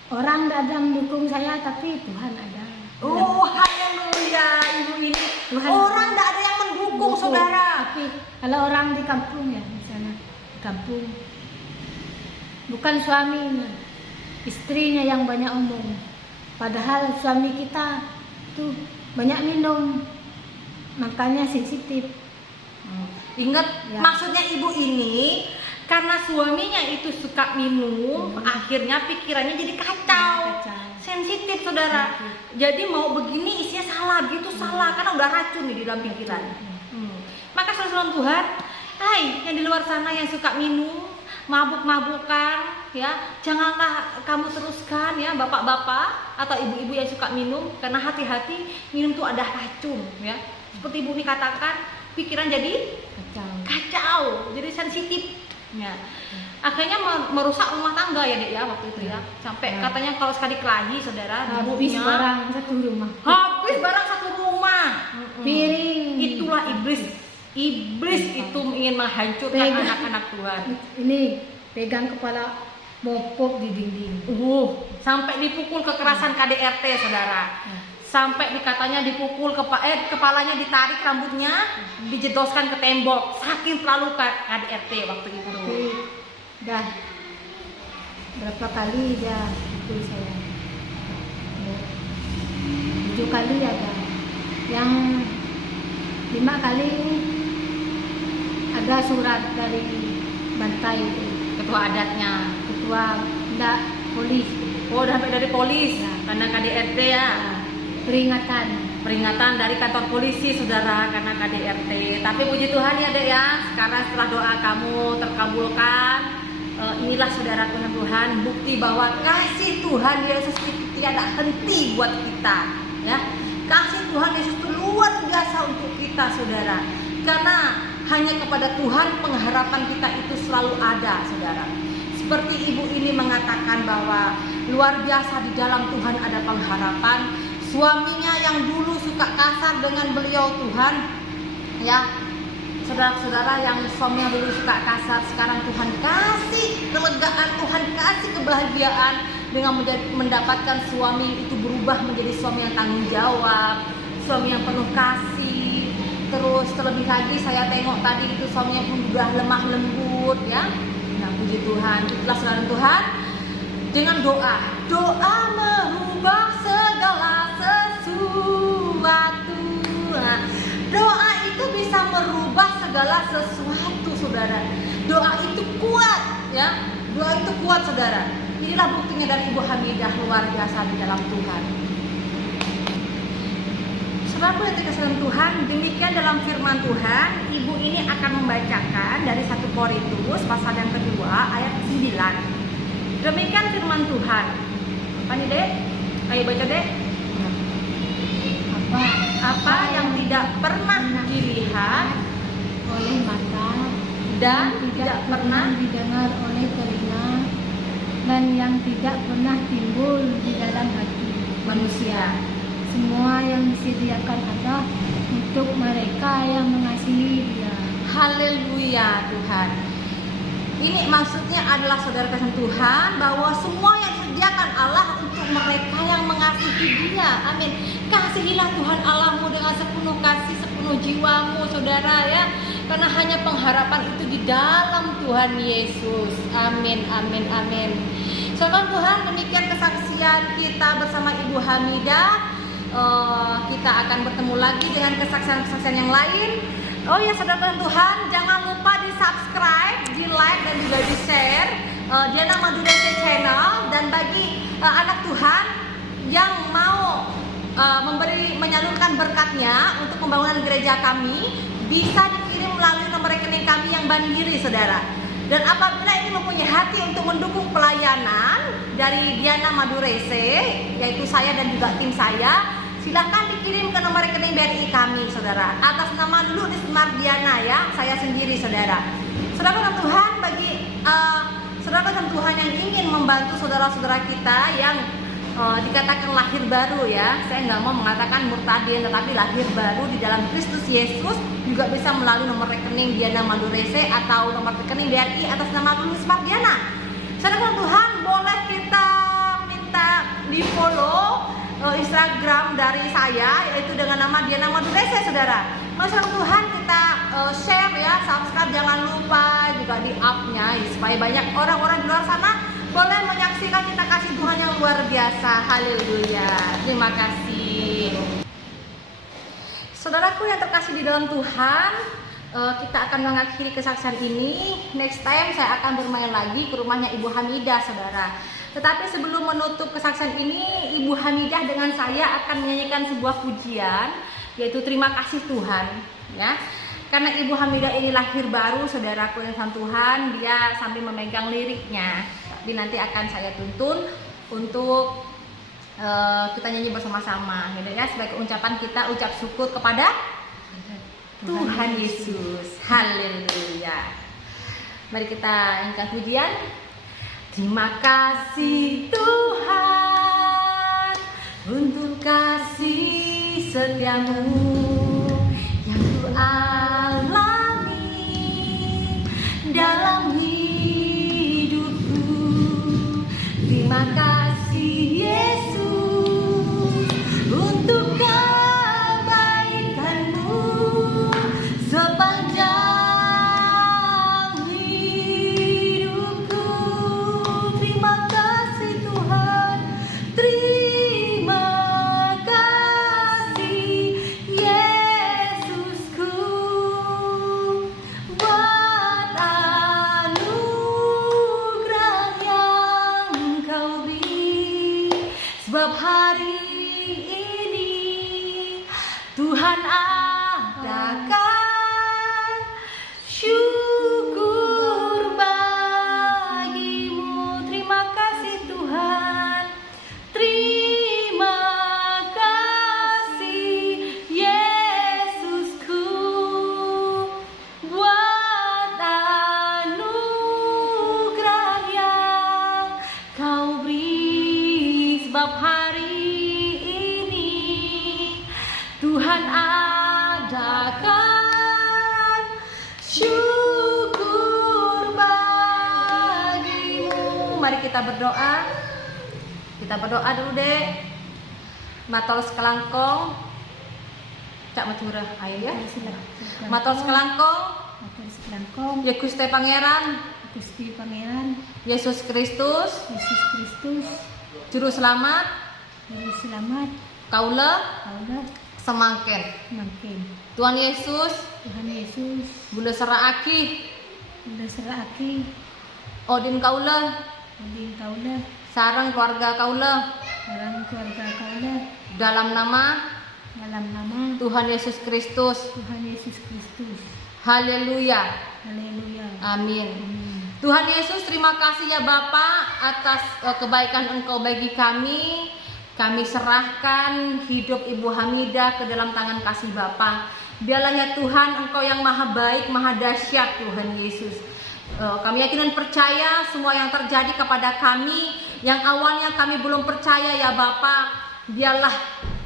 orang ndak ada mendukung saya, tapi Tuhan ada. Oh, haleluya, ibu ini. Tuhan, orang ndak ada yang mendukung, saudara. Tapi kalau orang di kampung ya, di sana di kampung, bukan suaminya, istrinya yang banyak omong. Padahal suami kita tuh banyak minum, makanya sensitif. Ingat, ya. Maksudnya ibu ini karena suaminya itu suka minum, akhirnya pikirannya jadi kacau. Sensitif saudara. Jadi mau begini isinya salah, gitu salah, karena udah racun nih di dalam pikiran. Maka saudara Tuhan, hai yang di luar sana yang suka minum, mabuk-mabukan, ya janganlah kamu teruskan ya, bapak-bapak atau ibu-ibu yang suka minum, karena hati-hati minum tuh ada racun ya. Seperti ibu ini katakan, pikiran jadi kacau, jadi sensitif. Ya. Akhirnya merusak rumah tangga ya dek ya waktu itu ya. Sampai katanya kalau sekali kelahi saudara, habis barang satu rumah. Piring. Itulah iblis. Iblis itu ingin menghancurkan anak-anak Tuhan. Ini pegang kepala, bopok di dinding. Sampai dipukul kekerasan KDRT saudara. Sampai dikatanya dipukul kepalanya ditarik rambutnya, dijedoskan ke tembok, saking terlalu KDRT waktu itu. Dah berapa kali dia pukul saya? 7 kali ada. Yang 5 kali ada surat dari Bantai itu, Ketua adatnya, polis. Oh, udah sampai dari polis ya. Karena KDRT ya. Peringatan dari kantor polisi saudara karena KDRT. Tapi puji Tuhan ya dek ya, sekarang setelah doa kamu terkabulkan, inilah saudara Tuhan, bukti bahwa kasih Tuhan Yesus tiada henti buat kita, ya. Kasih Tuhan Yesus itu luar biasa untuk kita, saudara. Karena hanya kepada Tuhan pengharapan kita itu selalu ada, saudara. Seperti ibu ini mengatakan bahwa luar biasa di dalam Tuhan ada pengharapan. Suaminya yang dulu suka kasar dengan beliau Tuhan, ya, saudara-saudara yang suaminya dulu suka kasar, sekarang Tuhan kasih kelegaan, Tuhan kasih kebahagiaan dengan mendapatkan suami itu berubah menjadi suami yang tanggung jawab, suami yang penuh kasih. Terus terlebih lagi saya tengok tadi itu suaminya pun sudah lemah lembut, ya. Nah, puji Tuhan, itulah saudara Tuhan. Dengan doa merubah segala sesuatu. Nah, doa itu bisa merubah segala sesuatu, saudara. Doa itu kuat, ya. Doa itu kuat, saudara. Inilah buktinya dari Ibu Hamidah, luar biasa di dalam Tuhan. Saudaraku yang dikasihi dalam Tuhan, demikian dalam firman Tuhan. Ibu ini akan membacakan dari 1 Korintus pasal yang kedua ayat 9. Demikian firman Tuhan. Apa nih, Dek? Ayo baca, Dek. Apa yang tidak pernah dilihat oleh mata dan tidak pernah didengar oleh telinga dan yang tidak pernah timbul di dalam hati manusia, semua yang disediakan Allah untuk mereka yang mengasihi Dia. haleluya Tuhan. Ini maksudnya adalah saudara kasih Tuhan, bahwa semua yang disediakan Allah untuk mereka yang mengasihi Dia. Amin. Kasihilah Tuhan Allahmu dengan sepenuh kasih, sepenuh jiwamu, saudara, ya. Karena hanya pengharapan itu di dalam Tuhan Yesus. Amin, amin, amin. Saudara Tuhan, demikian kesaksian kita bersama Ibu Hamidah. Kita akan bertemu lagi dengan kesaksian-kesaksian yang lain. Oh ya, saudara Tuhan, jangan lupa di subscribe, di like dan juga di share Diana Madurese Channel. Dan bagi anak Tuhan yang mau menyalurkan berkatnya untuk pembangunan gereja kami, bisa dikirim melalui nomor rekening kami yang mandiri, saudara. Dan apabila ini mempunyai hati untuk mendukung pelayanan dari Diana Madurese, yaitu saya dan juga tim saya, silakan dikirim ke nomor rekening BRI kami, saudara. Atas nama Lulu Smart Diana, ya, saya sendiri, saudara. Saudara Tuhan, bagi saudara Tuhan yang ingin membantu saudara-saudara kita yang dikatakan lahir baru, ya, saya nggak mau mengatakan murtadin, tetapi lahir baru di dalam Kristus Yesus, juga bisa melalui nomor rekening Diana Madurese atau nomor rekening BRI atas nama Lulu Smart Diana. Saudara Tuhan, boleh kita minta di follow Instagram dari saya, yaitu dengan nama Diana Madurese, saudara. Masalah Tuhan, kita share, ya, subscribe, jangan lupa juga di up-nya, supaya banyak orang-orang di luar sana boleh menyaksikan kita kasih Tuhan yang luar biasa. Haleluya, terima kasih. Saudaraku yang terkasih di dalam Tuhan, kita akan mengakhiri kesaksian ini. Next time saya akan bermain lagi ke rumahnya Ibu Hamidah, saudara. Tetapi sebelum menutup kesaksian ini, Ibu Hamidah dengan saya akan menyanyikan sebuah pujian, yaitu terima kasih Tuhan, ya. Karena Ibu Hamidah ini lahir baru, saudaraku yang sama Tuhan, dia sambil memegang liriknya. Tapi nanti akan saya tuntun untuk kita nyanyi bersama-sama, ya, sebagai ucapan kita ucap syukur kepada Tuhan Yesus. Haleluya. Mari kita nyanyikan pujian. Terima kasih Tuhan untuk kasih setiamu yang ku alami dalam hidupku. Terima kasih Yesus untuk kebaikanmu sepanjang sebab hari ini Tuhan adakan syukur bagimu. Terima kasih Tuhan. adakan syukur bagimu. Mari kita berdoa. Kita berdoa dulu deh. Matol sekelangkong. Cak macurah ayo ya. Matol sekelangkong. Matur selangkong. Ya Gusti Pangeran, Gusti Pangeran Yesus Kristus, Yesus Kristus, Juru Selamat, Juru Selamat, kaula kaulah semangken. mangkin. Tuhan Yesus, Tuhan Yesus, bunda seraaki, udah seraki, odin kaula, odin kaulah, sareng keluarga kaula, orang keluarga kaulah, dalam nama dalam nama Tuhan Yesus Kristus. Tuhan Yesus Kristus. Haleluya. Haleluya. Amin. Amin. Tuhan Yesus, terima kasih ya Bapa atas kebaikan Engkau bagi kami. Kami serahkan hidup Ibu Hamidah ke dalam tangan kasih Bapa. Biarlah ya Tuhan, Engkau yang maha baik, maha dahsyat Tuhan Yesus. Kami yakin dan percaya semua yang terjadi kepada kami, yang awalnya kami belum percaya ya Bapa, biarlah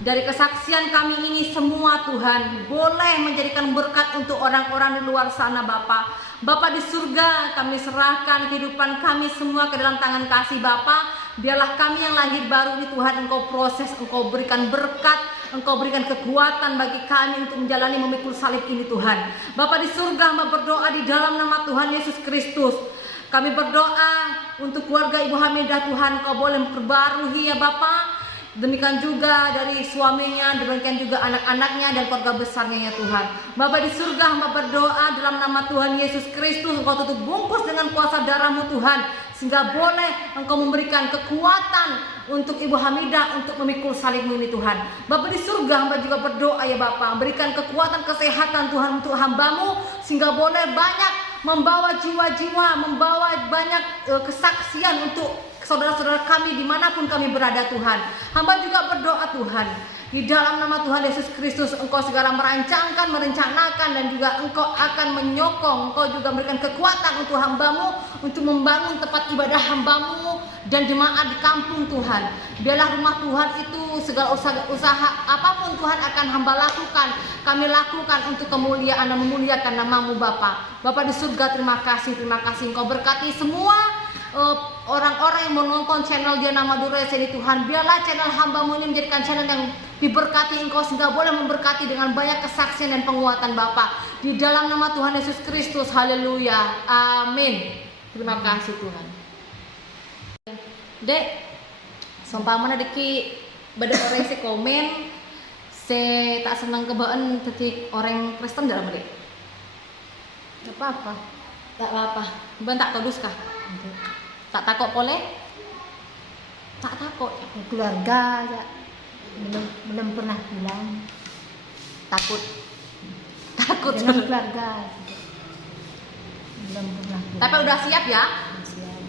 dari kesaksian kami ini semua Tuhan boleh menjadikan berkat untuk orang-orang di luar sana Bapa. Bapa di surga, kami serahkan kehidupan kami semua ke dalam tangan kasih Bapa. Biarlah kami yang lahir baru ini Tuhan Engkau proses, Engkau berikan berkat, Engkau berikan kekuatan bagi kami untuk menjalani memikul salib ini Tuhan. Bapa di surga, hamba berdoa di dalam nama Tuhan Yesus Kristus. Kami berdoa untuk keluarga Ibu Hamidah Tuhan, Kau boleh memperbarui ya Bapa. Demikian juga dari suaminya, demikian juga anak-anaknya dan keluarga besarnya ya Tuhan. Bapa di surga, hamba berdoa dalam nama Tuhan Yesus Kristus, Engkau tutup bungkus dengan kuasa darah-Mu Tuhan, sehingga boleh Engkau memberikan kekuatan untuk Ibu Hamidah untuk memikul salib-Mu ini Tuhan. Bapa di surga, hamba juga berdoa ya Bapa, berikan kekuatan kesehatan Tuhan untuk hamba-Mu, sehingga boleh banyak membawa jiwa-jiwa, membawa banyak kesaksian untuk saudara-saudara kami dimanapun kami berada Tuhan. Hamba juga berdoa Tuhan, di dalam nama Tuhan Yesus Kristus, Engkau segera merancangkan, merencanakan, dan juga Engkau akan menyokong, Engkau juga memberikan kekuatan untuk hamba-Mu untuk membangun tempat ibadah hamba-Mu dan jemaat di kampung Tuhan. Biarlah rumah Tuhan itu segala usaha apapun Tuhan akan hamba lakukan, kami lakukan untuk kemuliaan dan memuliakan nama-Mu Bapa. Bapa di surga, terima kasih Engkau berkati semua orang-orang yang menonton channel Dia Nama Duresa ini Tuhan. Biarlah channel hamba-Mu ini menjadikan channel yang diberkati Engkau, sehingga boleh memberkati dengan banyak kesaksian dan penguatan Bapa. Di dalam nama Tuhan Yesus Kristus, haleluya, amin. Terima kasih Tuhan. Dek, seumpamanya deki beda orang si komen, se tak senang kebaan detik orang Kristen dalam dek. Tak apa-apa. Tak apa-apa. Ben tak kodus kah? Tak takut boleh? Tak takut. Keluarga ya, belum pernah pulang. Takut. Takut Dengan keluarga belum pernah pulang. Tapi udah siap ya? Siap.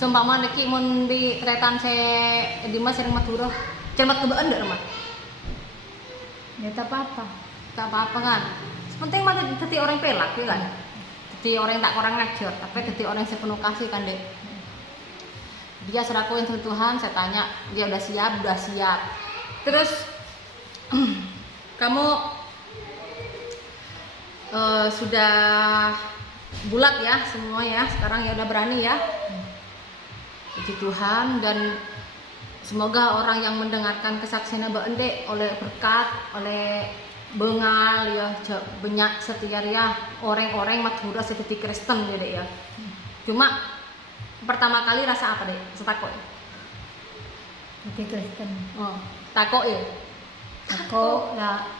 Seumpama neki mun di tretan di mas sering Madura. Cemat kebaan ndak rumah? Ya tak apa-apa. Tak apa-apa kan. Penting mah dadi orang pelak ya kan. Dadi orang yang tak kurang ngajar, tapi dadi orang yang sepenuh kasih kan, Dek. Dia sudah lakuin Tuhan, saya tanya, dia udah siap. Terus kamu sudah bulat ya semua ya, sekarang ya udah berani ya. Puji Tuhan, dan semoga orang yang mendengarkan kesaksiannya Mbak Ende oleh berkat, oleh bengal ya, banyak setia ya orang-orang Madura seperti Kristen ya Dek ya. Cuma pertama kali rasa apa Dek? Takut. Jadi Kristen. Oh, takut ya. Takut lah,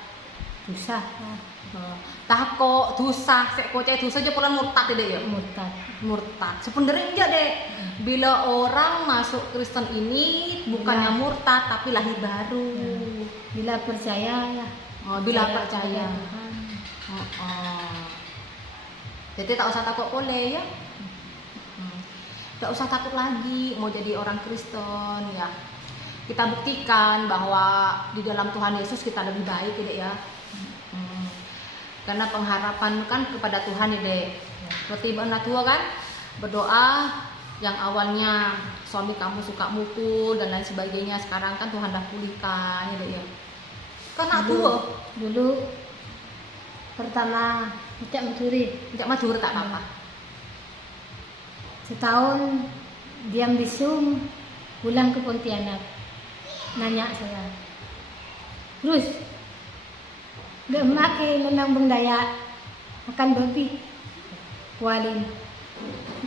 susah lah. Takut, dosa, sekoceh dosa aja pulang murtad ya Dek ya. Murtad. Sebenarnya aja Dek, bila orang masuk Kristen ini bukannya murtad tapi lahir baru. Bila percaya ya. Bila percaya. Tuhan. Jadi tak usah takut boleh ya. Tak usah takut lagi mau jadi orang Kristen ya. Kita buktikan bahwa di dalam Tuhan Yesus kita lebih baik ya Dek ya. Karena pengharapan kan kepada Tuhan ya Dek. Seperti Mbak Natua kan berdoa yang awalnya suami kamu suka mukul dan lain sebagainya, sekarang kan Tuhan dah pulihkan ya Dek ya. Kan Natua Dulu Pertama tidak mencuri. Tidak Madura tak apa-apa. Setahun diam di Sum, pulang ke Pontianak. Nanya saya, terus udah make nenang bendaya makan babi. Kualin,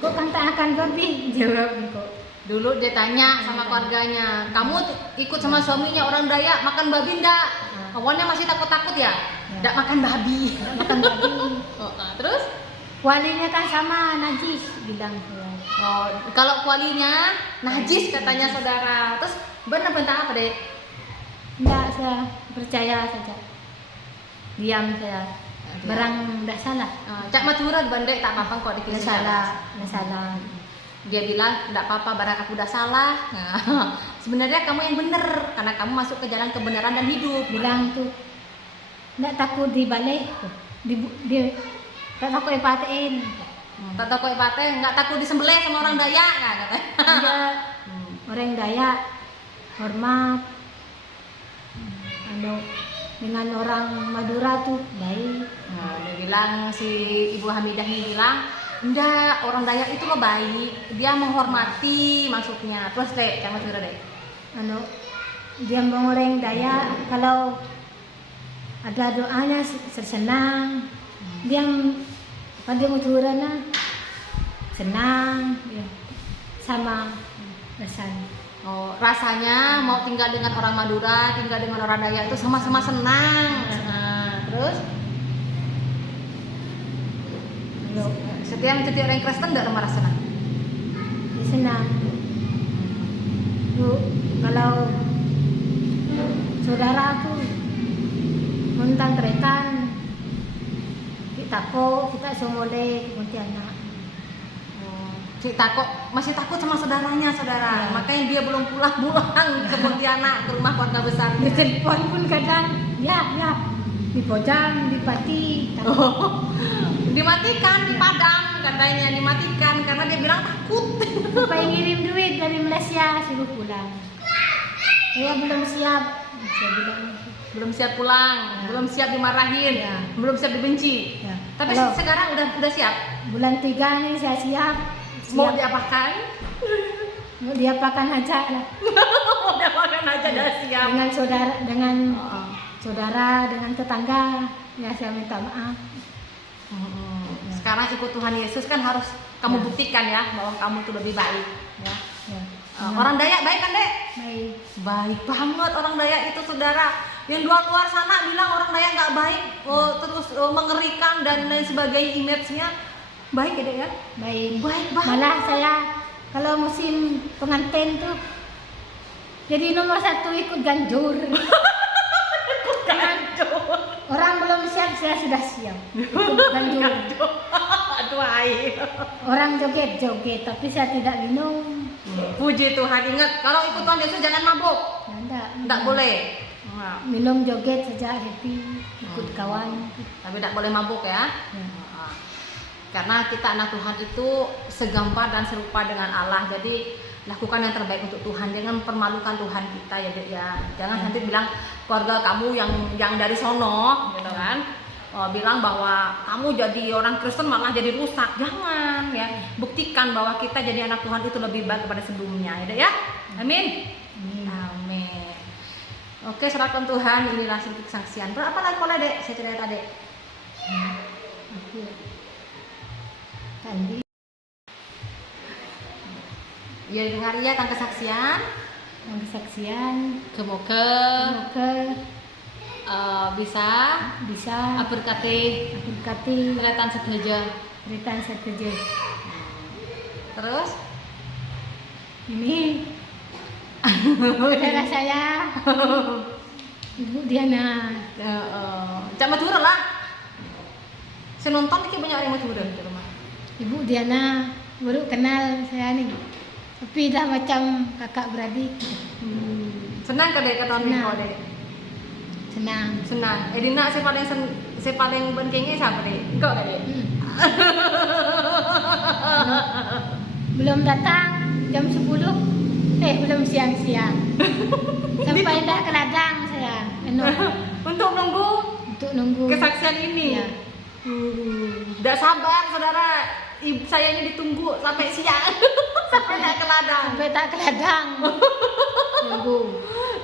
kok kan tak akan babi? Jawab kok. Dulu dia tanya sama keluarganya, kamu ikut sama suaminya orang Dayak makan babi ndak? Awalnya masih takut-takut ya? Ndak makan babi. Nggak makan babi. Terus? Kualinya kan sama najis, bilang saya. Oh, kalau kualinya najis katanya saudara. Terus benar-benar apa deh? Enggak, saya percaya saja. Diam saya. Barang dah salah. Cak Madura bandek tak apa-apa kok Dah dikasih salah, dah salah. Dia bilang tidak apa-apa barang aku udah salah. Nah, sebenarnya kamu yang benar karena kamu masuk ke jalan kebenaran dan hidup. Bilang tuh, enggak takut dibalik, tak takut dipatiin. Tak takut ipate, nggak takut disembelih sama orang Dayak nggak katanya. Dia orang Dayak hormat. Dengan orang Madura tuh baik. Nah, dia bilang si Ibu Hamidah ini bilang, enggak, orang Dayak itu loh baik, dia menghormati maksudnya. Terus deh, kamu cerita deh. Dia orang Dayak kalau ada doanya senang. Dia pada Madura senang, ya. Sama rasanya. Oh, rasanya mau tinggal dengan orang Madura, tinggal dengan orang Dayak itu sama-sama senang. Terus setiap orang Kristen enggak marah senang. Ya, senang. Tuh, kalau saudara aku montang keretan, kita somole Pontianak. Masih takut sama saudaranya, saudara. Makanya dia belum pulang ke Pontianak, ke rumah keluarga besar. Di telepon pun kadang, ya, di Pojang, di Pati. Dimatikan, dipadam katanya, dimatikan karena dia bilang takut. Supaya ngirim duit dari Malaysia, suruh pulang. Saya belum siap, saya bilang. Belum siap pulang, belum siap dimarahin, belum siap dibenci. Tapi sekarang udah siap. Bulan 3 nih saya siap. Mau diapakan? Mau diapakan aja lah. Mau diapakan aja dah siap. Dengan tetangga, ya saya minta maaf. Sekarang ikut Tuhan Yesus kan harus kamu buktikan ya bahwa kamu itu lebih baik. Ya. Orang Dayak baik kan dek? Baik. Baik banget orang Dayak itu saudara. Yang luar sana bilang orang Dayak nggak baik, terus mengerikan dan lain sebagainya, image-nya. Baik ya dek ya? Baik banget. Malah saya kalau musim pengantin tuh jadi nomor 1 ikut ganjur. Ikut ganjur. Orang belum siap, saya sudah siap. Ikut ganjur. Aduh ai. Orang joget-joget tapi saya tidak minum. Puji Tuhan, ingat kalau ikut Tuhan Yesus jangan mabuk. Enggak boleh. Minum joget saja happy, ikut kawan. Tapi tidak boleh mabuk ya. Karena kita anak Tuhan itu segambar dan serupa dengan Allah. Jadi lakukan yang terbaik untuk Tuhan. Jangan permalukan Tuhan kita ya, Dek ya. Jangan nanti bilang keluarga kamu yang dari sono, gitu kan. Bilang bahwa kamu jadi orang Kristen malah jadi rusak. Jangan ya. Buktikan bahwa kita jadi anak Tuhan itu lebih baik daripada sebelumnya, ya, Dek ya. Amin. Amin. Oke, serahkan Tuhan, inilah sedikit kesaksian. Berapa lagi boleh Dek? Saya cerita Dek. Tadi. Ya dengar ya tentang kesaksian. Semoga bisa berkati kelihatan sedaja. Terus ini saudara saya Ibu Diana. Cak Madura lah. Saya nonton ini banyak orang Madura di rumah. Ibu Diana baru kenal saya nih, tapi dah macam kakak beradik. Senang kadek ketemu kau dek. Senang. Edina saya paling pentingnya siapa dek? Kau kadek. Belum datang jam 10. Belum siang-siang. Sampai dah ke ladang saya. Untuk nunggu kesaksian ini. Ya. Tidak sabar saudara, saya ini ditunggu sampai siang. Sampai tak ke ladang. sampai tak ke ladang.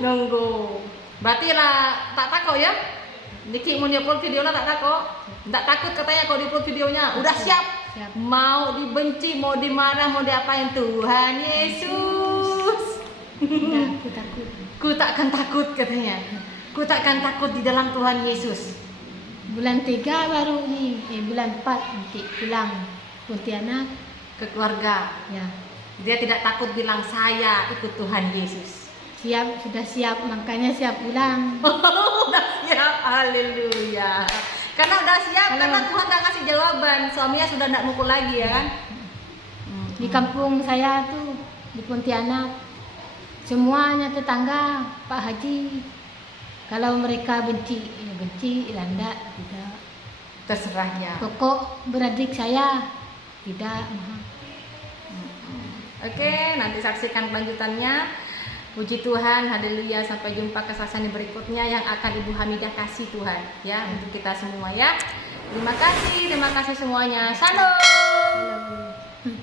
Nunggu. Berarti lah tak takut ya? Niki mau upload video lah tak takut. Tak takut katanya kalau upload videonya. Udah siap. Siap. Mau dibenci, mau dimarah, mau diapain, Tuhan Yesus. Ya, aku takut. Ku takkan takut katanya. Ku takkan takut di dalam Tuhan Yesus. Bulan 3 baru nih, bulan 4 nanti pulang Pontianak. Ke keluarga. Ya, Dia tidak takut bilang saya ikut Tuhan Yesus. siap, sudah siap, makanya siap pulang. Udah siap, haleluya. Karena udah siap, karena Tuhan gak kasih jawaban. Suaminya sudah tidak mukul lagi ya kan? Di kampung saya tuh di Pontianak, semuanya tetangga Pak Haji. Kalau mereka benci, ya benci, landa tidak. Terserahnya. Pokok beradik saya tidak. Oke, nanti saksikan kelanjutannya. Puji Tuhan, haleluya. Sampai jumpa kesaksian berikutnya yang akan Ibu Hamidah kasih Tuhan ya untuk kita semua ya. Terima kasih semuanya. Salam. Halo.